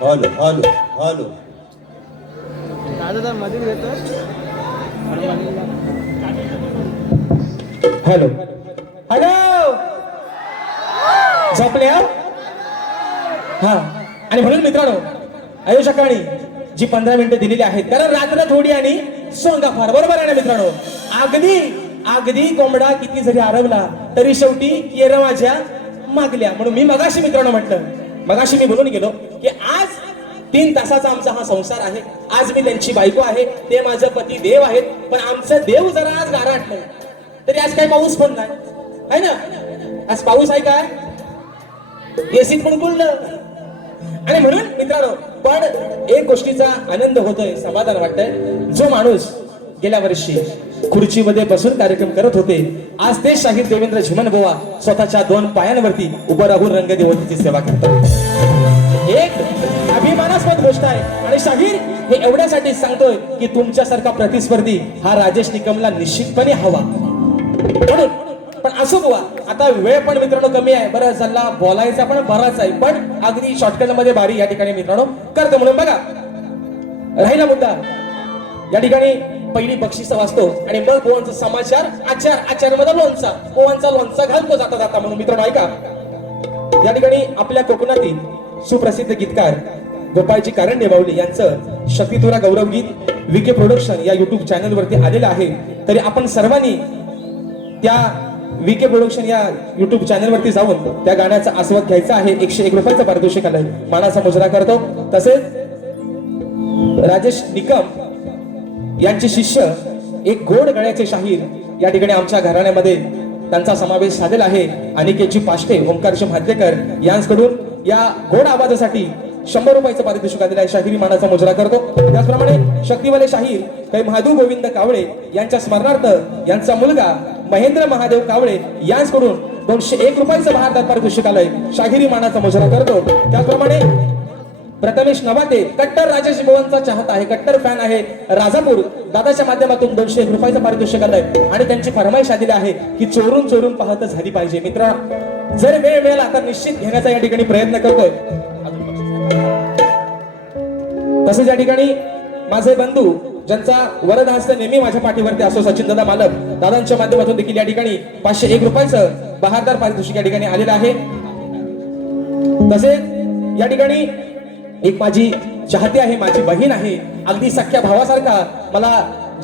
Hello hello hello hello hello झोपले हा. आणि म्हणून मित्रांनो आयुष्याकाळी जी 15 मिनिटं दिलेली आहेत, कारण रात्र थोडी आणि सोंगा फार, बरोबर आहे ना मित्रांनो. अगदी अगदी कोंबडा किती जरी आरवला तरी शेवटी येर माझ्या मागल्या. म्हणून मी मगाशी मित्रांनो म्हटलं, मगाशी मी बोलून गेलो की आज 3 तासाचा आमचा हा संसार आहे. आज मी त्यांची बायको आहे, ते माझं पती देव आहेत. पण आमचं देव जरा आज गारठलंय. तरी आज काही पाऊस पण नाही आहे ना. आज पाऊस आहे काय, एसीत पण बोललं. आणि म्हणून मित्रांनो पण एक गोष्टीचा आनंद होतोय, समाधान वाटतंय. जो माणूस गेल्या वर्षी खुर्चीमध्ये बसून कार्यक्रम करत होते, आज ते शाहीर देवेंद्र झिमन बुवा स्वतःच्या 2 पायांवरती उभं राहून रंगदेवतेची सेवा करतात. एक अभिमानास्पद गोष्ट आहे. आणि शाहीर हे एवढ्यासाठी सांगतोय की तुमच्यासारखा प्रतिस्पर्धी हा राजेश निकमला निश्चितपणे हवा. म्हणून पण असो बुवा, आता वेळ पण मित्रांनो कमी आहे. बरं झाला बोलायचा पण बराच आहे, पण अगदी शॉर्टकट मध्ये बारी या ठिकाणी मित्रांनो करतो. म्हणून बघा राहिला मुद्दा, या ठिकाणी पहिली बक्षीस वाचतो आणि मग पोवांचा समाचार, आचार मध्ये लोणचा, पोवांचा लोणचा घालतो जाता जाता. म्हणून मित्रांनो ऐका, या ठिकाणी आपल्या कोकणातील सुप्रसिद्ध गीतकार गोपाळजी कारंडे बावली यांचं शक्तितुरा गौरव गीत विके प्रोडक्शन या युट्यूब चॅनल वरती आलेलं आहे. तरी आपण सर्वांनी त्या विके प्रोडक्शन या युट्यूब चॅनल वरती जाऊन त्या गाण्याचा आस्वाद घ्यायचा आहे. 101 रुपयाचं पारितोषिक आलंय, मानाचा मुजरा करतो. तसेच राजेश निकम यांचे शिष्य एक गोड गळ्याचे शाहीर या ठिकाणी आमच्या घराण्यामध्ये त्यांचा समावेश झालेला आहे. अनिकेतजी पाष्टे, ओंकारजी म्हात्रेकर यांकडून या गोड आवाजासाठी 100 रुपयाचं पारितोषिक आलेलं आहे. शाहिरी मानाचा मुजरा करतो. त्याचप्रमाणे शक्तिवाले शाहीर कै महादू गोविंद कावळे यांच्या स्मरणार्थ यांचा मुलगा महेंद्र महादेव कावळे यांकडून 201 रुपयाचं बहारदार पारितोषिक आलंय. शाहिरी मानाचा मुजरा करतो. त्याचप्रमाणे प्रथमेश नवाते कट्टर राजेश बुवांचा चाहता आहे, कट्टर फॅन आहे, राजापूर दादाच्या माध्यमातून 201 रुपयाचं पारितोषिक आलंय. आणि त्यांची फरमाईश आलेली आहे की चोरून चोरून पाहत झाली पाहिजे. मित्र जर वेळ मिळाला तर निश्चित घेण्याचा या ठिकाणी प्रयत्न करतोय. तसेच या ठिकाणी माझे बंधू ज्यांचा वरद हस्त नेहमी माझ्या पाठीवरती असो, सचिन दादा मालक दादांच्या माध्यमातून देखील या ठिकाणी 501 रुपयाचं बहारदार पारितोषिक या ठिकाणी आलेलं आहे. तसेच या ठिकाणी एक माझी चाहती आहे, माझी बहीण आहे, अगदी सख्या भावासारखा मला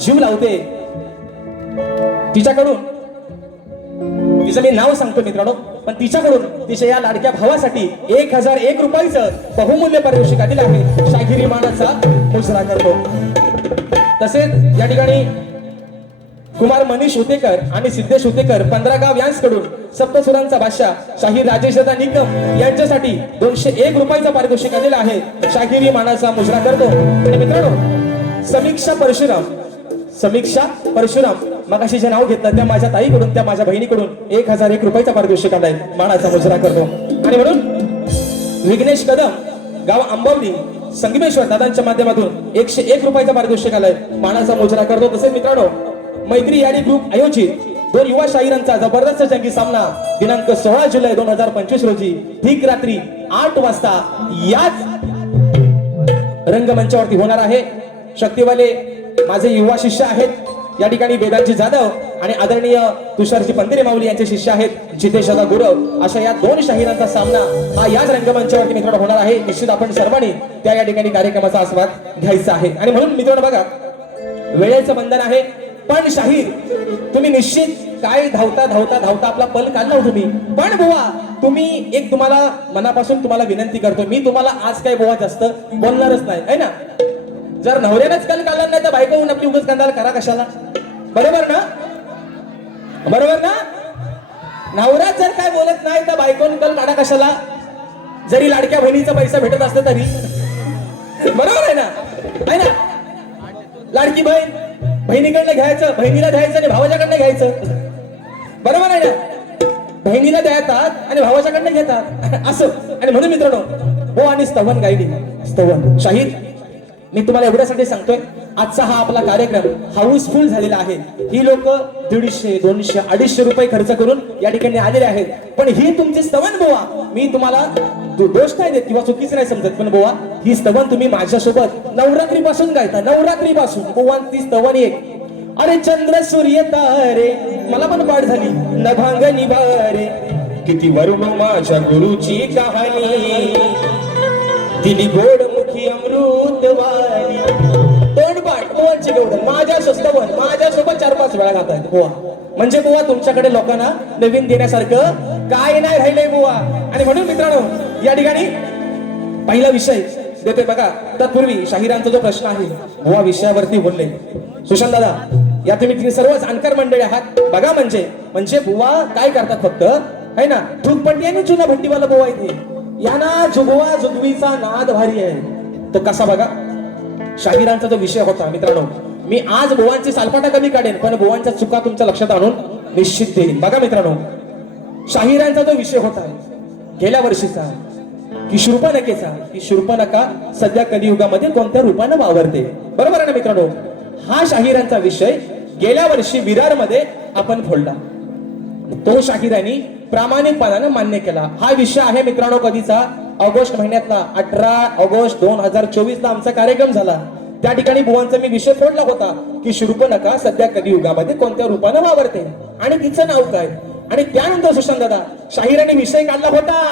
जीव लावते. तिच्याकडून तिचं मी नाव सांगतो मित्रांनो, पण तिच्याकडून तिच्या या लाडक्या भावासाठी 1001 रुपयाचं बहुमूल्य पारितोषिक आलेलं आहे. शाहिरी मानाचा मुजरा करतो. तसेच या ठिकाणी कुमार मनीष हुतेकर आणि सिद्धेश हुतेकर 15 गाव यांकडून सप्तसुरांचा बादशाह शाहीर राजेश दादा निकम यांच्यासाठी 201 रुपयाचं पारितोषिक आलेलं आहे. शाहिरी मानाचा मुजरा करतो. आणि मित्रांनो समीक्षा परशुराम मगाशी जे नाव घेतलं त्या माझ्या ताईकडून, त्या माझ्या बहिणीकडून 1001 रुपयाचा पारितोषिक आलाय. मानाचा मुजरा करतो. आणि म्हणून विघ्नेश कदम गाव आंबवली संगमेश्वर दादांच्या माध्यमातून 101 रुपयाचा पारितोषिक आलाय. मानाचा मुजरा करतो. तसेच मित्रांनो मैत्री याडी ग्रुप आयोजित 2 युवा शाहिरांचा जबरदस्त जंगी सामना दिनांक 16 जुलै 2025 रोजी ठीक रात्री 8 वाजता याच रंगमंचावरती होणार आहे. शक्तिवाले माझे युवा शिष्य आहेत, या ठिकाणी वेदांची जाधव आणि आदरणीय तुषारजी पंदिरे माऊली यांचे शिष्य आहेत जितेश दादा गुरव. अशा या दोन शाहिरांचा सामना हा याच रंगमंचावरती मित्रांनो होणार आहे. निश्चित आपण सर्वांनी त्या या ठिकाणी कार्यक्रमाचा आस्वाद घ्यायचा आहे. आणि म्हणून मित्रांनो बघा, वेळेचं बंधन आहे, पण शाहीर तुम्ही निश्चित काय धावता धावता धावता आपला पल काढला हो तुम्ही. पण बुवा तुम्ही एक तुम्हाला मनापासून तुम्हाला विनंती करतो, मी तुम्हाला आज काय बुवा जास्त बोलणारच नाही है ना. जर नवऱ्यानेच कल काढला नाही तर बायको होऊन आपली उगाच कांदाला करा कशाला. बरोबर ना, बरोबर ना. नवरा जर काय बोलत नाही तर बायकोन कल काढा कशाला, जरी लाडक्या बहिणीचा पैसा भेटत असलं तरी. बरोबर आहे ना, आहे ना. लाडकी बहीण बहिणीकडनं घ्यायचं, बहिणीला द्यायचं आणि भावाच्याकडनं घ्यायचं. बरोबर आहे ना. बहिणीला देतात आणि भावाच्याकडनं घेतात असं. आणि म्हणून मित्रांनो हो आणि स्तवन गायली स्तवन शाहीर मी तुम्हाला एवढ्यासाठी सांगतोय, आजचा हा आपला कार्यक्रम हाऊसफुल झालेला आहे. ही लोक 150, 200, 250 रुपये खर्च करून या ठिकाणी आलेले आहेत. पण ही तुमची स्तवन बुवा, मी तुम्हाला दोष नाही देत किंवा चुकीचं नाही समजत, पण बुवा ही स्तवन तुम्ही माझ्यासोबत नवरात्रीपासून गायता. नवरात्रीपासून बुवा ती स्तवन एक. अरे चंद्र सूर्य तारे, मला पण पाठ झाली नभांग निभारे, किती वरुण माझ्या गुरुची कहाणी, दिली गोड मुखी अमृत वाणी. तोंडपाठ बुवांची गौडन माझ्यासोबत 4-5 वेळा गातायत बुवा. म्हणजे बुवा तुमच्याकडे लोकांना नवीन देण्यासारखं काय नाही राहिलंय बुवा. आणि म्हणून मित्रांनो या ठिकाणी पहिला विषय देतोय बघा. तत्पूर्वी शाहिरांचा जो प्रश्न आहे बुवा विषयावरती बोलले. सुशांत दादा या तुम्ही सर्व जाणकार मंडळी आहात बघा. म्हणजे बुवा काय करतात फक्त है ना, धूपपट्टी आणि चुना भट्टीवाला बुवा इथे यांना जुगवा जुगवीचा नाद भारी आहे. तो कसा बघा, शाहिरांचा जो विषय होता मित्रांनो, मी आज बुवांची सालपाटा कमी काढेन पण बुवांच्या चुका तुमच्या लक्षात आणून निश्चित देईन. बघा मित्रांनो, शाहिरांचा जो विषय होता गेल्या वर्षीचा की शूर्पणखा सध्या कलियुगामध्ये कोणत्या रूपाने वावरते. बरोबर आहे ना मित्रांनो. हा शाहिरांचा विषय गेल्या वर्षी विरारमध्ये आपण फोडला. तो शाहिरांनी प्रामाणिकपणाने मान्य केला. हा विषय आहे मित्रांनो कधीचा, ऑगस्ट महिन्यातला 18 ऑगस्ट 2024 ला आमचा कार्यक्रम झाला. त्या ठिकाणी बुवांचा मी विषय फोडला होता की शूर्पणखा सध्या कलियुगामध्ये कोणत्या रूपाने वावरते आणि तिचं नाव काय. आणि त्यानंतर सुशांत दादा शाहिरांनी विषय काढला होता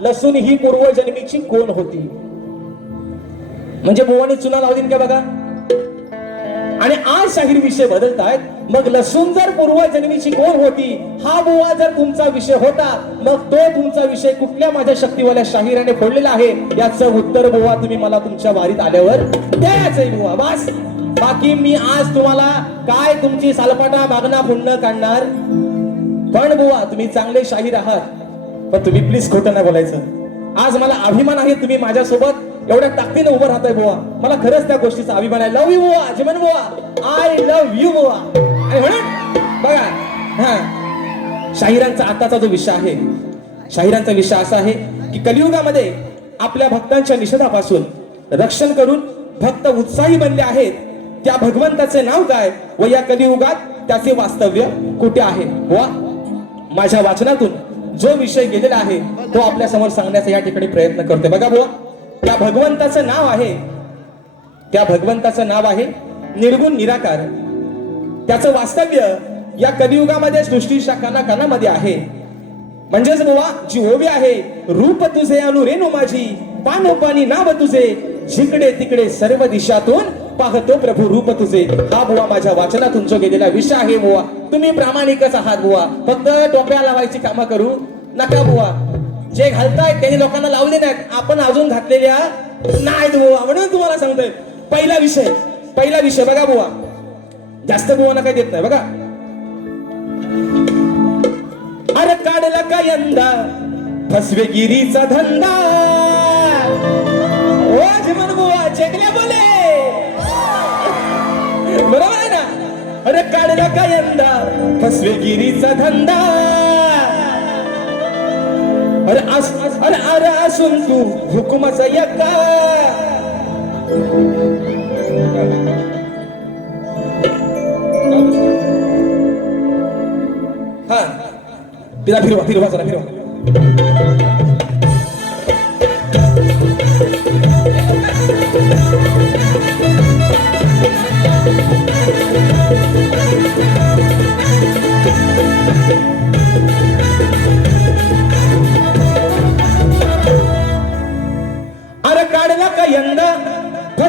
लसूण ही पूर्वजन्मीची कोण होती. म्हणजे बुवांनी चुना लावली का बघा. आणि आज शाहीर विषय बदलतायत. मग लसूण जर पूर्वजन्मीची कोण होती हा बुवा जर तुमचा विषय होता, मग तो तुमचा विषय कुठल्या माझ्या शक्तीवाल्या शाहिराने फोडलेला आहे याचं उत्तर बुवा तुम्ही मला तुमच्या वारीत आल्यावर द्यायचंय बुवा. बस बाकी मी आज तुम्हाला काय तुमची सालपाटा मागणा पुण्य काढणार. पण बुवा तुम्ही चांगले शाहीर आहात, पण तुम्ही प्लीज खोटं नाही बोलायचं. आज मला अभिमान आहे तुम्ही माझ्यासोबत एवढ्या ताकदीने उभं राहताय बुवा. मला खरंच त्या गोष्टीचा अभिमान आहे. लव्ह यू बुवा, जीवन बुवा, आय लव्ह यू बुवा. आणि म्हणून बघा हा शाहिरांचा आताचा जो विषय आहे, शाहिरांचा विषय असा आहे की कलियुगामध्ये आपल्या भक्तांच्या निषेधापासून रक्षण करून भक्त उत्साही बनले आहेत. त्या भगवंताचे नाव काय व या कलियुगात त्याचे वास्तव्य कुठे आहे. बुवा माझ्या वाचनातून जो विषय गेलेला आहे तो आपल्या समोर सांगण्याचा या ठिकाणी प्रयत्न करते. बघा बुवा, त्या भगवंताचं नाव आहे निर्गुण निराकार. त्याचं वास्तव्य या कलियुगामध्ये सृष्टीच्या कानाकानामध्ये आहे. म्हणजेच बुवा जी ओवी आहे, रूप तुझे अनुरेणू माझी, पानोपानी नाव तुझे, जिकडे तिकडे सर्व दिशातून पाहतो प्रभू रूप तुझे. हा बुवा माझ्या वाचनातून जो गेलेला विषय आहे बुवा. तुम्ही प्रामाणिकच आहात बुवा, फक्त टोप्या लावायची कामं करू नका बुवा. जे घालतायत त्यांनी लोकांना लावले नाहीत, आपण अजून घातलेल्या नाहीत बुवा. म्हणून तुम्हाला सांगतोय पहिला विषय बघा बुवा, जास्त बुवांना काय देत नाही बघा. अरे काढला का यंदा फसवेगिरीचा धंदा, ओ जीवन बुवा चेकल्या बोले. बरोबर आहे ना. अरे काढला का यंदा फसवेगिरीचा धंदा, अरे असून तू हुकुमाचा यक्का. हा तिला फिरवा जरा फिरवा.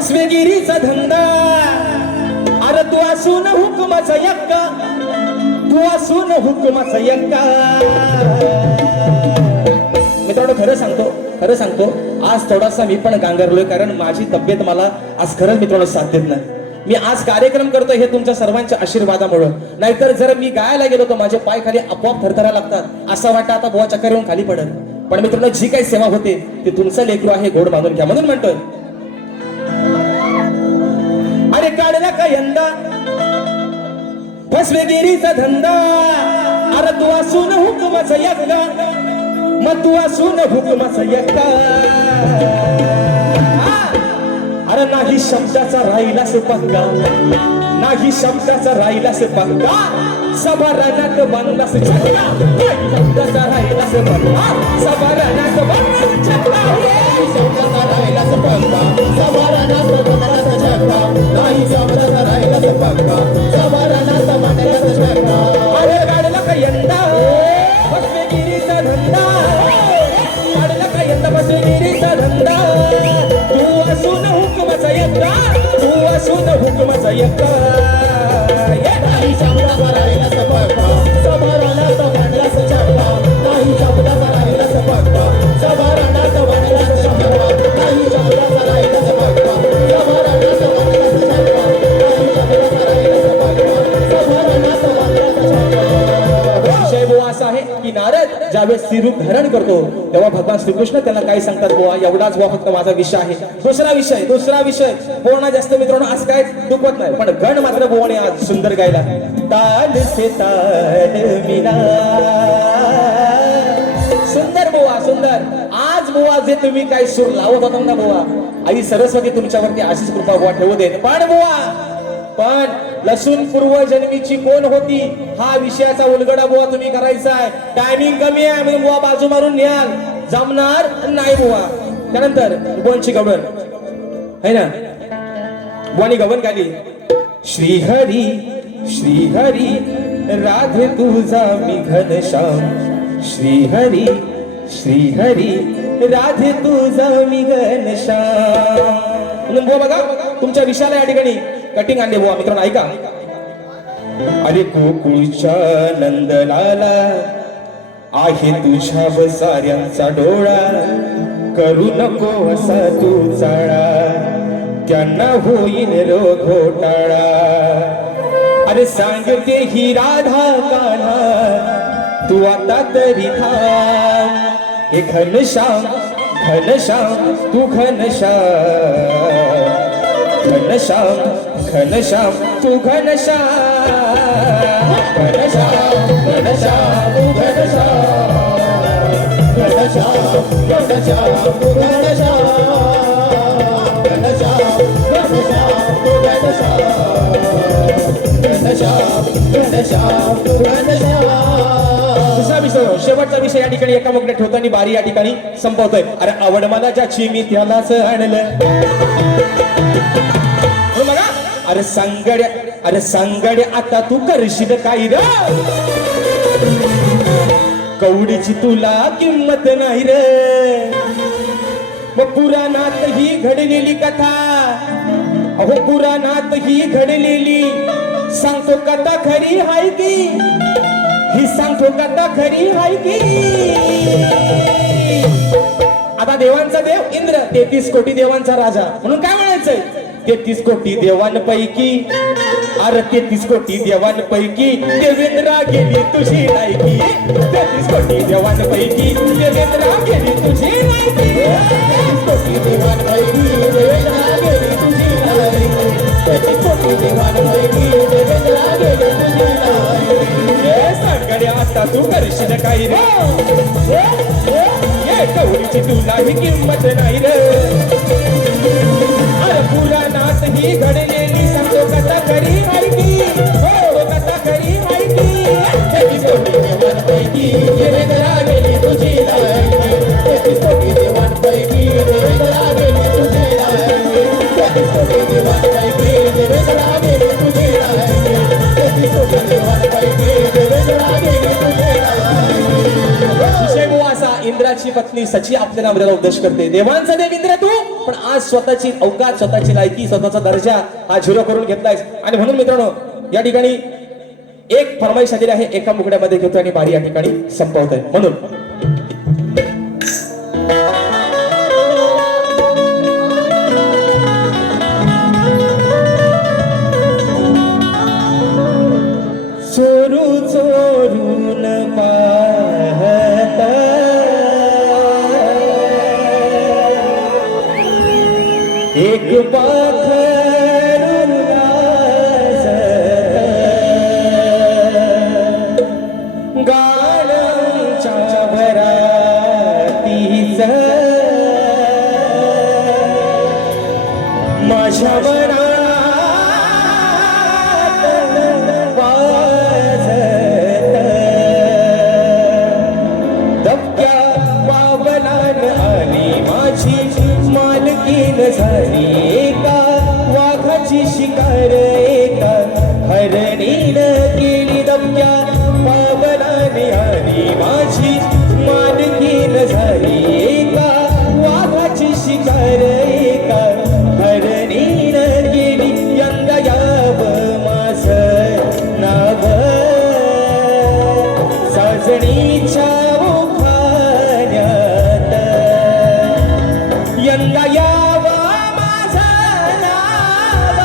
फसवेगिरीचा धंदा अरे तू असून हुकुमाचा यक्का तू असून हुकुमाचा यक्का मित्रांनो खरं सांगतो आज थोडासा मी पण गांगरलोय कारण माझी तब्येत मला आज खरंच मित्रांनो साथ देत नाही मी आज कार्यक्रम करतोय हे तुमच्या सर्वांच्या आशीर्वादामुळे नाहीतर जर मी गायला गेलो तर माझे पाय खाली आपोआप थरथरा लागतात असं वाटतं आता बुवा चक्कर येऊन खाली पडत पण मित्रांनो जी काही सेवा होते ती तुमचं लेकरू आहे गोड मानून घ्या म्हणून म्हणतोय अरे काढला का यंदा फसवेगिरीचा धंदा अरे तू असून हुकुमाचा यक्का मग तू असून हुकुमाचा यक्का अरे नाही शब्दाचा राहिला से पक्का नाही शब्दाचा राहिला से पक्का सभारानात बांधला से चक्का नाही शब्दाचा राहिला से पक्का सभारानात बांधला से चक्का शब्दाचा राहिला से पक्का सभारानात बांधला से चक्का नाही शब्दाचा राहिला से पक्का सभारानात बांधला से चक्का अरे काढला का यंदा फसवेगिरीचा धंदा काढला का यंदा फसवेगिरीचा धंदा तू असून हुकुमाचा यक्का तू असून हुकुमाचा यक्का नाही शब्दाचा राहिला से पक्का सभारानात बांधला से चक्का नाही शब्दाचा राहिला से पक्का सभारानात बांधला से चक्का नाही शब्दाचा राहिला से पक्का सभारानात बांधला से चक्का नाही शब्दाचा राहिला से पक्का सभारानात बांधला से चक्का विषय बुवा असा आहे की नारद ज्यावेळेस स्त्रीरूप धारण करतो तेव्हा भगवान श्रीकृष्ण त्याला काय सांगतात बुवा एवढाच बुवा फक्त माझा विषय आहे दुसरा विषय बोलणं जास्त मित्रांनो आज काय दुखवत नाही पण गण मात्र बुवाने आज सुंदर गायला ताल से ताल मिला सुंदर बुवा सुंदर आज बुवा जे तुम्ही काही सूर लावत होता ना बुवा आई सरस्वती तुमच्यावरती अशीच कृपा बुवा ठेवू दे पण लसूण पूर्वजन्मीची कोण होती हा विषयाचा उलगडा बुवा तुम्ही करायचा आहे टायमिंग कमी आहे म्हणून बुवा बाजू मारून न्याल जमणार नाही बुवा त्यानंतर बुवांची गवण है ना बुवानी गवण गाली श्रीहरी श्रीहरी राधे तुझा मी घनश्याम श्रीहरी श्रीहरी राधे तुझा मी घनश्याम म्हणून बुवा बघा तुमच्या विषयाला या ठिकाणी कटिंग आणले बुवा मित्रांनो ऐका अरे गोकुळच्या नंदलाला आहे तुझ्या साऱ्यांचा डोळा करू नको असा तू चाळा त्यांना होईल रो घोटाळा अरे सांगते ही राधा कान्हा तू आता तरी थांब हे घनश्याम घनश्याम तू घनश्याम घनश्याम घनश्याम तू घनश्याम घनश्याम घनश्याम तू घनश्याम घनश्याम घनश्याम तू घनश्याम घनश्याम घनश्याम तू घनश्याम घनश्याम घनश्याम तू घनश्याम दुसरा विषय शेवटचा विषय या ठिकाणी एका मुखडे ठेवताना बारी या ठिकाणी संपवतोय अरे आवड मला ज्याची मी त्यालाच आणलं बघा अरे सांगड्या आता तू करशील काय रे कवडीची तुला किंमत नाही रे मग पुराणात ही घडलेली कथा अहो पुराणात ही घडलेली सांगतो कथा खरी हाय की ही सांगतो कथा खरी हाय की आता देवांचा देव इंद्र 33 कोटी देवांचा राजा म्हणून काय म्हणायचंय 33 कोटी देवांपैकी अरे 33 कोटी देवांपैकी देवेंद्रा गेली तुझी लायकी 33 कोटी देवांपैकी देवेंद्रा गेली तुझी लायकी 33 कोटी देवांपैकी देवेंद्रा गेली तुझी लायकी 33 कोटी देवांपैकी देवेंद्रा गेली तुझी लायकी हे सांगड्या आता तू करशील काय रे हे कवडीची तुला ही किंमत नाही रे अरे पुराणात ही घडलेली सांगतो कथा खरी माहिती हो कथा खरी माहिती 33 कोटी देवांपैकी देवेंद्रा गेली तुझी लायकी 33 कोटी देवांपैकी देवेंद्रा गेली तुझी लायकी 33 कोटी देवांपैकी देवेंद्रा गेली तुझी लायकी 33 कोटी देवांपैकी देवेंद्रा गेली तुझी लायकी विषय बुवा असा इंद्राची पत्नी सची आपल्या नवऱ्याला उपदेश करते, देवांचा देव इंद्र तू, पण आज स्वतःची अवकाश, स्वतःची लायकी, स्वतःचा दर्जा हा झिरो करून घेतलायस. आणि म्हणून मित्रांनो या ठिकाणी एक फरमाईश आलेली आहे, एका मुकड्यामध्ये घेतो आणि बारी या ठिकाणी संपवत आहे. म्हणून चोरू चोरून पाहत एक पाखरू नाचत गाण्याच्या भरातीच माझ्या मनात वाजत दबक्या पावलान आली माझी मालकीन झाली एका वाघाची शिकार एका हरणीन केली दबक्या पावलाने आली माझी मालकीन झाली एका वाघाची शिकार एका हरणीन गेली यंदा याव माझं नाव साजणीच्या उखाण्यात यंदा यावा माझं नाव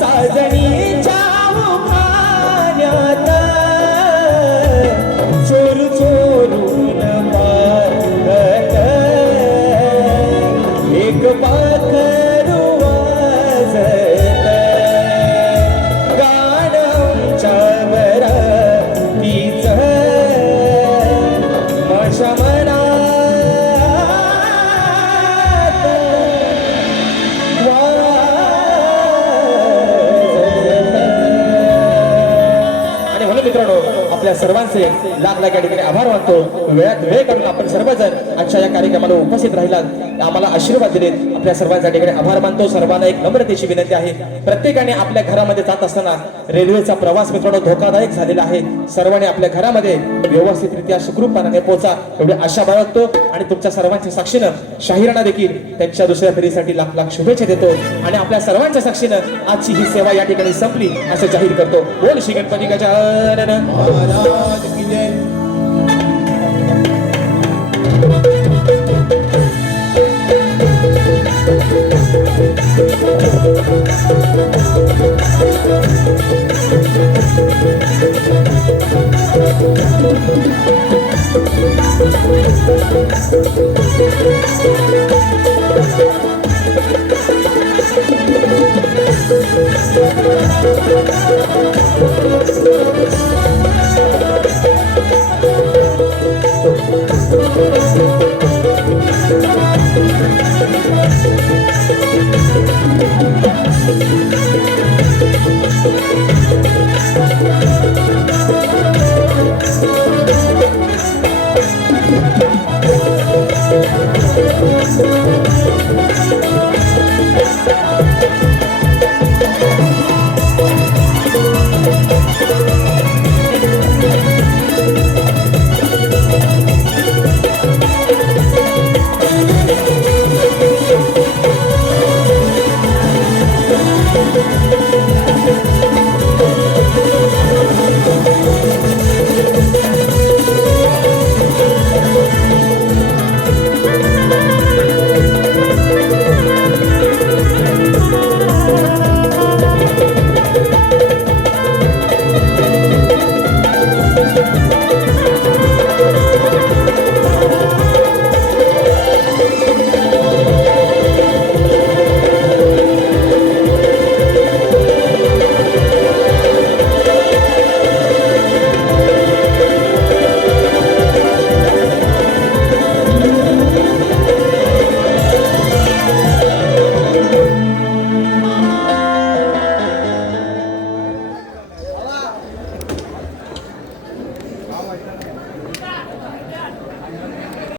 साजणीच्या उखाण्यात चोरू चोरून पाहत एक पाखरू वाजत गाण्याच्या वरातीच माझ्या मनात वाजत. आणि म्हणून मित्रांनो आपल्या सर्वांचे लाख लाख या ठिकाणी आभार मानतो. वेळात वेळ काढून आपण सर्वजण आजच्या या कार्यक्रमाला उपस्थित राहिलात, आम्हाला आशीर्वाद दिलेत, आपल्या सर्वांच्या ठिकाणी आभार मानतो. सर्वांना एक नम्रतेची विनंती आहे, प्रत्येकाने आपल्या घरामध्ये जात असताना रेल्वेचा प्रवास मित्रांनो धोकादायक झालेला आहे, सर्वांनी आपल्या घरामध्ये व्यवस्थितरित्या सुखरूपपणाने पोहोचा एवढी आशा बाळगतो. आणि तुमच्या सर्वांच्या साक्षीनं शाहीरांना देखील त्यांच्या दुसऱ्या फेरीसाठी लाख लाख शुभेच्छा देतो. आणि आपल्या सर्वांच्या साक्षीनं आजची ही सेवा या ठिकाणी संपली असं जाहीर करतो. बोल श्री गणपती गजानन महाराज की जय.